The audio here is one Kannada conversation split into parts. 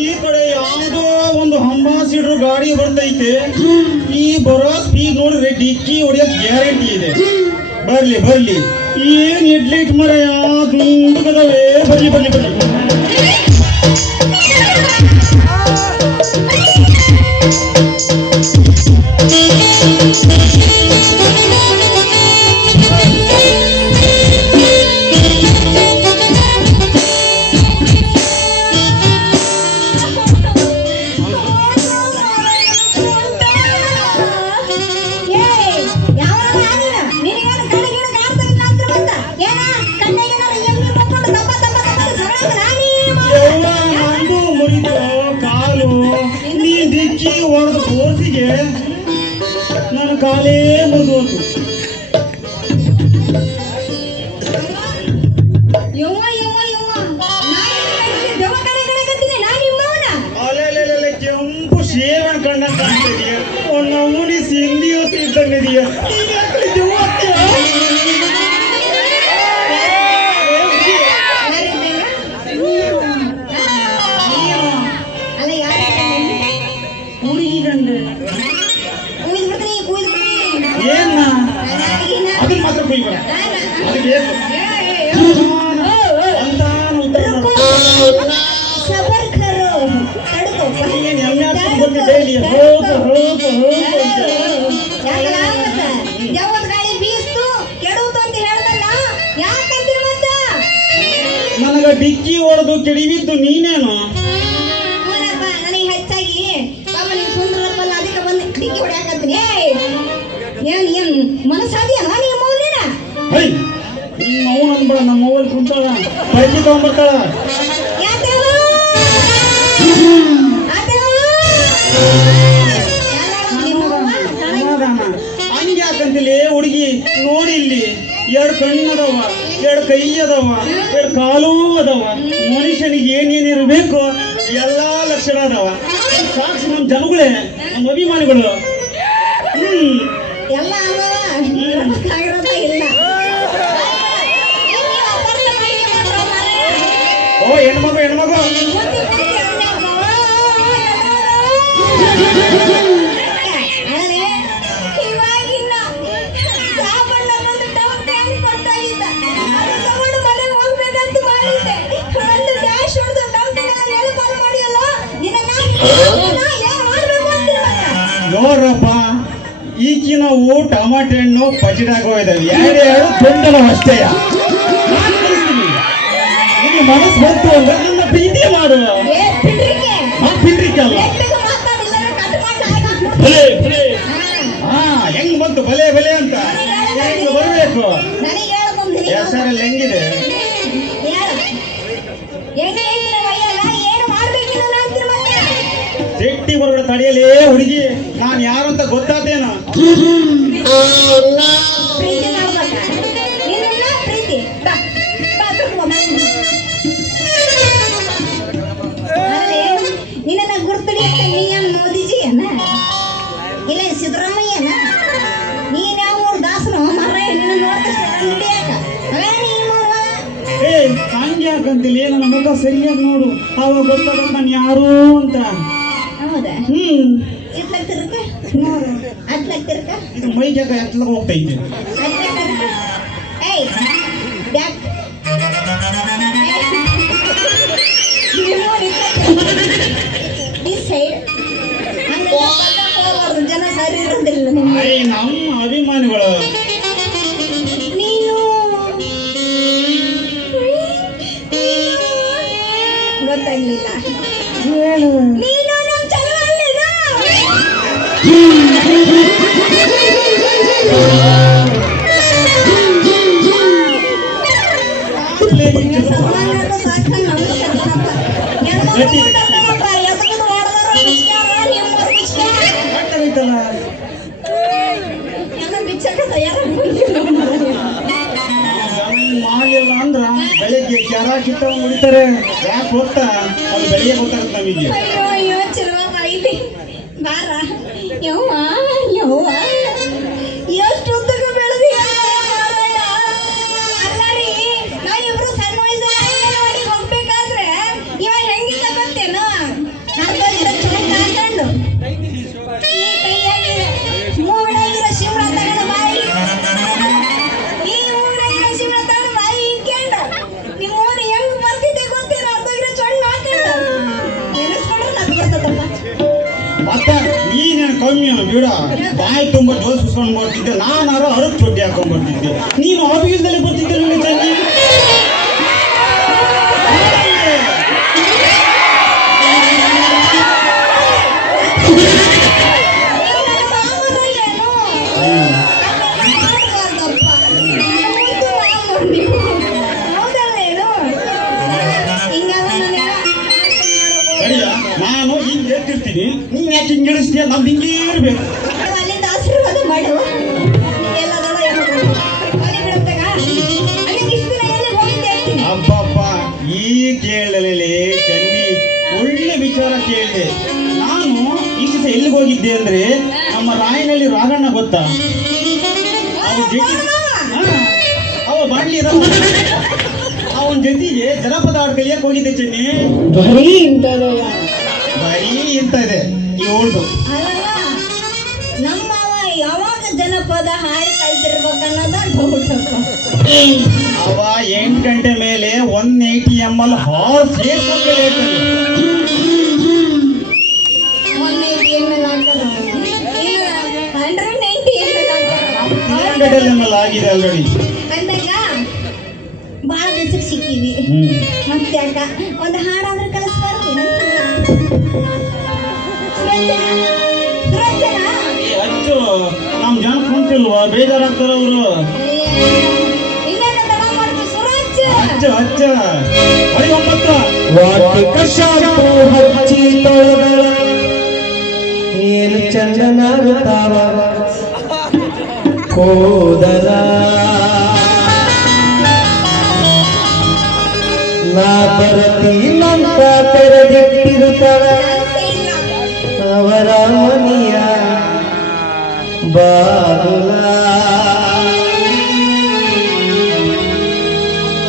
ಈ ಕಡೆ ಯಾವುದೋ ಒಂದು ಅಂಬಾಸಿಡರ್ ಗಾಡಿ ಬರ್ತೈತೆ. ಈ ಬರೋ ಸ್ಪೀಡ್ ನೋಡ್ರೆ ಡಿಕ್ಕಿ ಹೊಡೆಯೋಕ್ ಗ್ಯಾರಂಟಿ ಇದೆ. ಬರ್ಲಿ ಬರ್ಲಿ, ಏನ್ ಹೆಡ್ಲೈಟ್ ಮರ ದುಂಡಗದವೇ. ಬರ್ಲಿ ಬರ್ಲಿ ಬರ್ಲಿ. ಹೊಡೆದ ಕೋರ್ಸಿಗೆ ನನ್ನ ಕಾಲೇ ಮುರಿದೋದು. ಕೆಂಪು ಶೇವಣ ಕಣ್ಣ ಕಾಣ್ತಿದೀಯ, ಒಂದು ನಮೂನಿ ಸಿಂಧಿ ಹೊತ್ತು ಇದ್ದಂಗಿದೀಯ. ಏನ ಅದನ್ನ ಮಾತ್ರ ಕುಯ್ಬೇಡ. ಅದಕ್ಕೆ ನನಗ ಡಿಕ್ಕಿ ಹೊಡೆದು ಕೆಡಿಬಿದ್ದು ನೀನೇನು? ಅವನು ಅನ್ಬೇಡ, ನಮ್ಮ ಅವ್ವಲ್ಲಿ ಕುಂತಾಳ ಪೈಕಿ ತಗೊಂಡ್ಬರ್ತಾಳ. ಹಂಗೆ ಯಾಕಂತಿಲ್ಲ ಹುಡುಗಿ ನೋಡಿ, ಇಲ್ಲಿ ಎರಡು ಕಣ್ಣು ಅದಾವ, ಎರಡು ಕೈ ಅದಾವ, ಎರಡು ಕಾಲೂ ಅದಾವ. ಮನುಷ್ಯನಿಗೆ ಏನೇನಿರ್ಬೇಕು ಎಲ್ಲಾ ಲಕ್ಷಣ ಅದಾವ. ಸಾಕ್ಷಿ ನಮ್ಮ ಜನಗಳೇ, ನಮ್ಮ ಅಭಿಮಾನಿಗಳು. ಓ ಹೆಣ್ಮಗು ಹೆಣ್ಮಗು ನೋಡ್ರಪ್ಪ, ಈಗಿನ ಟಮಾಟೆ ಹಣ್ಣು ಪಚಿಡಾಗೋಯ್ದಾವೆ. ಎರಡು ದೊಡ್ಡನ ಅಷ್ಟೇ. ನಿಮಗೆ ಮನಸ್ಸು ಬಂತು ಅಂದ್ರೆ ನನ್ನ ಪ್ರೀತಿ ಮಾಡು. ಪಿಂಡ್ರಿಕಲ್ಲ ಬಲೆ ಬಲೆ. ಹೆಂಗ್ ಬಂತು ಬಲೆ ಬಲೆ ಅಂತ ಹೆಂಗ್ ಬರ್ಬೇಕು? ಹೆಸರಲ್ಲಿ ಹೆಂಗಿದೆ? ಸಿಟ್ಟಿ ಹೊರಗಡೆ ತಡೆಯಲೇ ಹುಡುಗಿ, ನಾನು ಯಾರು ಅಂತ ಗೊತ್ತಾದೇನು? ನಿನ್ನ ಗುರ್ತಡಿ ನೀನ್ ಮೋದಿಜಿ ಅನ್ನ ಇಲ್ಲ ಸಿದ್ದರಾಮಯ್ಯನ? ನೀನ್ ಯಾವ ದಾಸನು ಮರ ನಿನ್ನ ನೋಡ್ತಾಕ ಹಂಗೆ ಯಾಕಂತಿಲ್ಲ. ನನ್ನ ಮುಖ ಸರಿಯಾಗಿ ನೋಡು, ಅವಾಗ ಗೊತ್ತಾಗ ನಾನು ಯಾರು ಅಂತ. ಹೌದಾ? ಎತ್ಲಾಗ ತಿರ್ಕ ನೋಡು, ಅತ್ಲಾಗ ತಿರ್ಕ. ಇದು ಮೈಗಾಗ ಎತ್ಲಾಗ ಹೋಗ್ತೈತೆ. ಏಯ್ ಬ್ಯಾಕ್ ಜನ ಸರಿ ಇರೋದಿಲ್ಲ. ನಮ್ಮ ಅಭಿಮಾನಿಗಳು ನೀನು ಗೊತ್ತಾಗ್ಲಿಲ್ಲ. ನೀನು ನಮ್ಮ ಚಲವಲ್ಲಿನ ಮಾಡಿಲ್ಲ ಅಂದ್ರ ಬೆಳಿಗ್ಗೆ ಕೆರ ಕಿತ್ತ ಮುಡಿತಾರೆ. ಯಾಕೆ ಗೊತ್ತಾ? ಅದು ಬೆಳಿಗ್ಗೆ ಗೊತ್ತಾಗುತ್ತೆ ನಮಗೆ. ಅಯ್ಯೋ ಅಯ್ಯೋ ಚಿರವಾಗೈತಿ ಬಾರ. ಯವ್ವ ಯವ್ವ ಎಷ್ಟು ಉದ್ದಕ ಬೆಳೆದಿ. ಅಲ್ಲ ರೀ, ನಾ ಇಬ್ರು ಸಣ್ಣ ವಯಸ್ಸಲ್ಲಿ ಹೋಗ್ಬೇಕಾದ್ರೆ ಇವ ಹೆಂಗೆ ನೀನು ಬಿಡ ಬಾಯಿ ತುಂಬ ಜೋಲ್ ಸುಸ್ಕೊಂಡು ಬರ್ತಿದ್ದೆ, ನಾನಾರು ಅರಕ್ ಚೊಡ್ಡಿ ಹಾಕೊಂಡ್ ಬರ್ತಿದ್ದೆ, ನೀನು ಆಫೀಸ್ದಲ್ಲಿ ಬರ್ತಿದ್ದೆ ನನಗೆ ತಂಗಿ. ನಾನು ಹಿಂಗೆ ಹೇಳ್ತಿರ್ತೀನಿ, ನೀನ್ ಯಾಕೆ ಹಿಂಗೆ ಇಳಿಸ್ತೀಯ? ನಮ್ದು ಹಿಂಗೇ ಇರ್ಬೇಕು. ಅಲ್ಲಿಂದ ಆಶೀರ್ವಾದ ಮಾಡು. ಎಲ್ಲದರ ಅಬ್ಬಬ್ಬ, ಈ ಕೇಳಲೇ ಚನ್ನಿ ಒಳ್ಳೆ ವಿಚಾರ ಕೇಳಿದೆ. ನಾನು ಈ ದಿವಸ ಎಲ್ಲಿಗೆ ಹೋಗಿದ್ದೆ ಅಂದ್ರೆ ನಮ್ಮ ರಾಯನಲ್ಲಿ ರಾಘಣ್ಣ ಗೊತ್ತಾ? ಅವ ಬಾಣ್ಲಿ ಅವನ ಜೊತೆಗೆ ಜನಪದ ಹಾಡು ಕಲಿಯಕ್ಕೆ ಹೋಗಿದ್ದೆ ಚನ್ನಿ. ಬರೀ ಇಂತ ಇದೆ ಇವಳ್ದು. ನಮ್ಮವ ಯಾವಾಗ ಜನಪದ ಹಾಡು ಕಲ್ತಿರ್ಬೇಕನ್ನೋದ ಡೌಟ್. ಅವ 8 ಗಂಟೆ ಮೇಲೆ 180 ml ಹಾಲು ಸೇರ್ಕೊಂಡು ಹೇಳ್ತಾನೆ. 180 ml ಹಾಕ್ತಾರೆ, 190 ml ಹಾಕ್ತಾರೆ. 200 ml ಆಗಿದೆ ಆಲ್ರೆಡಿ. ಅಂದಾಗ ಭಾಳ ದಿವಸಕ್ಕೆ ಸಿಕ್ಕಿವಿ. ಮತ್ತೆ ಯಾಕ ಒಂದು ಹಾಡಾದ್ರೆ ಕಳಿಸ್ಬಾರ್ದು. ಅಚ್ಚು ನಮ್ ಜನ ಕುಂತಿಲ್ವಾ? ಬೇಜಾರಾಗ್ತಾರ ಅವರು. ಅಚ್ಚ ಅಚ್ಚ ಬರೀ 9 ವಾಟಿಕ ಶಾಂಪು ಹಚ್ಚಿ ತೊಳೆದಳ ನೀನು ಚಂದನಾಗುತ್ತಾವ ಕೂದಲ ನಾ ಬರತೀನಂತ ತೆರೆದಿಟ್ಟಿರುತ್ತಳ ಅವರ ಮನೆಯ ಬಾಗುಲ.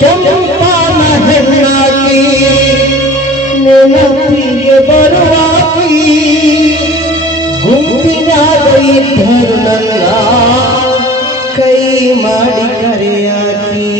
ಕೆಂಪಾನ ಹೆಣ್ಣಾಕಿ ನೆನಪಿಗೆ ಬರುವಾಕಿ ಗುಂಪಿನಾಗ ಇದ್ದರು ನನ್ನ ಕೈ ಮಾಡಿ ಕರೆಯಾಕಿ.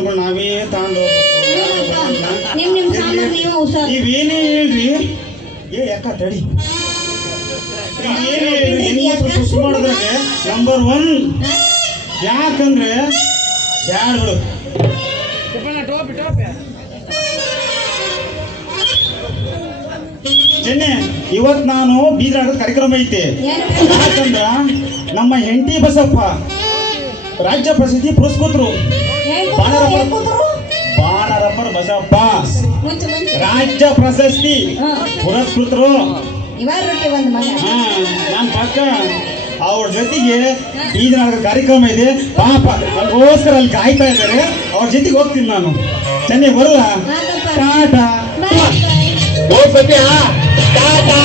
ಸಾಮಾನುಗಳು ನಾವೇ ತಗೊಂಡು ನಿಮ್ ಸಾಮಾನು ನೀವು ಹುಷಾರ್. ನೀವೇನೇ ಹೇಳ್ರಿ. ಏ ಯಾಕ ತಡಿ, ನೀವೇನೇ ಹೇಳ್ರಿ, ಹೆಂಗಸ್ರು ಖುಷಿ ಮಾಡೋದ್ರಾಗೆ ನಂಬರ್ 1. ಯಾಕಂದ್ರೆ ಬ್ಯಾಡ ಬಿಡು. ಚೆನ್ನೆ, ಇವತ್ ನಾನು ಬೀದ್ರಾಗ ಕಾರ್ಯಕ್ರಮ ಐತೆ. ಯಾಕಂದ್ರ ನಮ್ಮ ಹೆಂಡತಿ ಬಸಪ್ಪ ರಾಜ್ಯ ಪ್ರಸಿದ್ಧಿ ಪುರಸ್ಕೃತರು. ಬಾಣರಪ್ಪರ ಬಸಪ್ಪ ರಾಜ್ಯ ಪ್ರಶಸ್ತಿ ಪುರಸ್ಕೃತರು. ನನ್ನ ಪಕ್ಕ ಅವ್ರ ಜೊತೆಗೆ ಬೀದ್ರಾಗ ಕಾರ್ಯಕ್ರಮ ಇದೆ. ಪಾಪ ನನಗೋಸ್ಕರ ಅಲ್ಲಿ ಕಾಯ್ತಾ ಇದ್ದಾರೆ. ಅವ್ರ ಜೊತೆಗೆ ಹೋಗ್ತೀನಿ ನಾನು. ಚೆನ್ನೆ ಬರಲ್ಲ. ಟಾಟಾ. ಓ ಸತ್ಯ ಟಾಟಾ.